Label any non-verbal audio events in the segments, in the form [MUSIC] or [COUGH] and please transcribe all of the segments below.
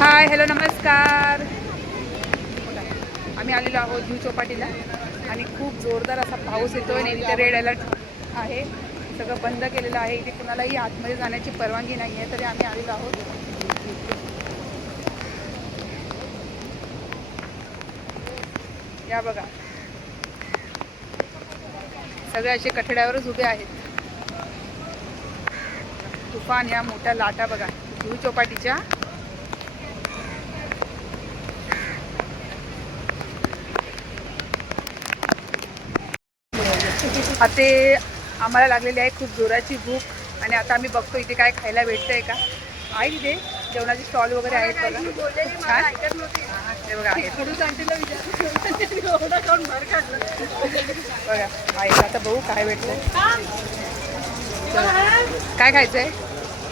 Hi hello नमस्कार. आम्ही आलेलो आहोत जू चौपाटीला आणि खूप जोरदार असा पाऊस येतो आणि इथे रेड अलर्ट आहे. सगळं बंद केलेलं आहे. इथे कुणालाही आतमध्ये जाण्याची परवानगी नाही आहे तरी आम्ही आलेलो आहोत. या बघा. सगळे असे कठड्यावरच उभे आहेत. तुफान या मोठ्या लाटा बघा जुहू चौपाटीच्या. आता आम्हाला लागलेली आहे खूप जोराची भूक. आणि आता आम्ही बघतो इथे काय खायला भेटतंय का. आहे इथे जेवणाचे स्टॉल वगैरे आहेत बघा. खूप छान. हे बघा आहेत [LAUGHS] आता बघू काय भेटतंय. चला. काय खायचंय?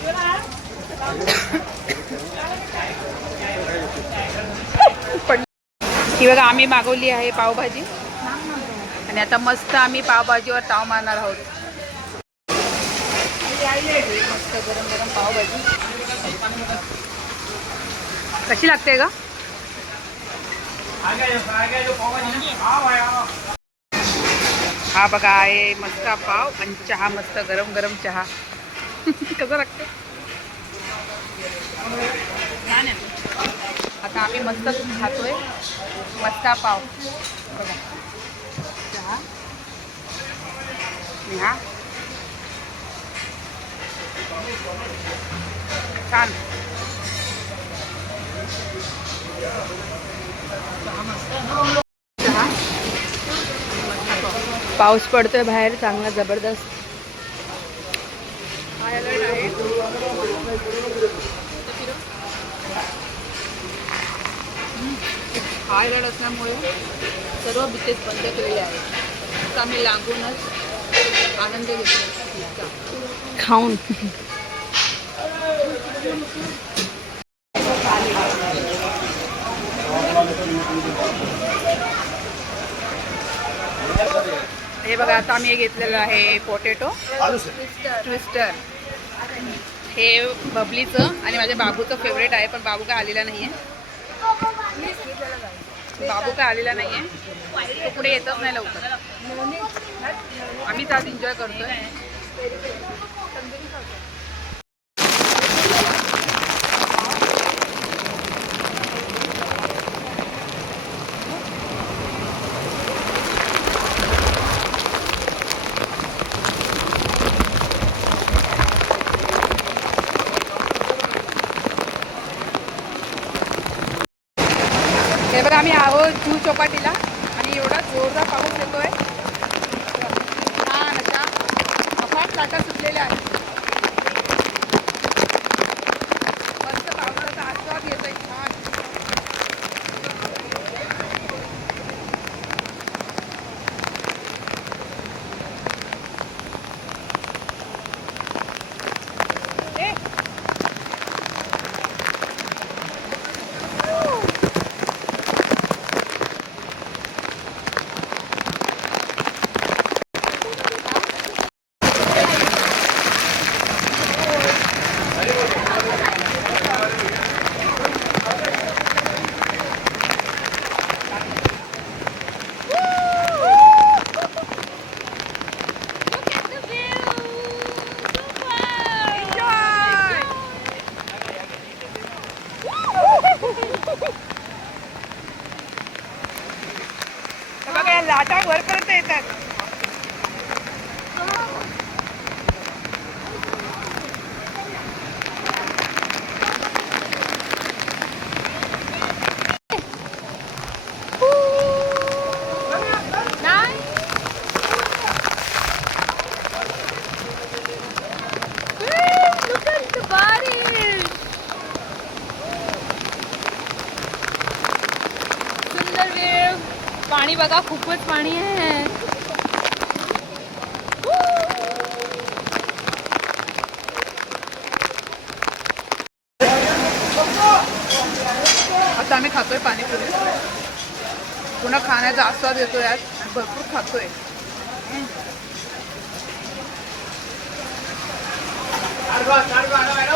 [LAUGHS] पण ही बघा आम्ही मागवली आहे पावभाजी. आणि आता मस्त आम्ही पावभाजीवर ताव मारणार आहोत. मस्त गरम गरम पावभाजी कशी लागते का हा बघा आहे मस्त पाव आणि चहा मस्त गरम गरम चहा. [LAUGHS] कसं लागते? छान आहे. आता आम्ही मस्त खातोय. मस्त पाव. बघा. चहा पाऊस पडतोय बाहेर चांगला जबरदस्त. हाय अलर्ट असल्यामुळे सर्व बिचेस बंद केलेले आहेत. तर आम्ही लागूनच आनंद घेतो खाऊन. हे बघा आता आम्ही हे घेतलेलं आहे पोटॅटो. ट्विस्टर. हे बबलीचं आणि माझ्या बाबूचं फेवरेट आहे पण बाबू काय आलेला नाही आहे बाबू काय आलेला नाही आहे तो पुढे येतच नाही लवकर. आम्ही त्यात एन्जॉय करतोय. हे बघा आम्ही आहोत जू चौपाटीला आणि एवढा जोरदार पाऊस येतोय छान अशा अफाट लाटा सुटलेल्या आहेत मस्त पावसाचा आस्वाद येतोय छान ए, enjoy! हे बघा या लाटा वरपर्यंत येतात. ओ पाणी बघा खूपच पाणी आहे. आता आम्ही खातोय पाणीपुरी पुन्हा खाण्याचा आस्वाद येतो यात भरपूर खातोय. Cargo.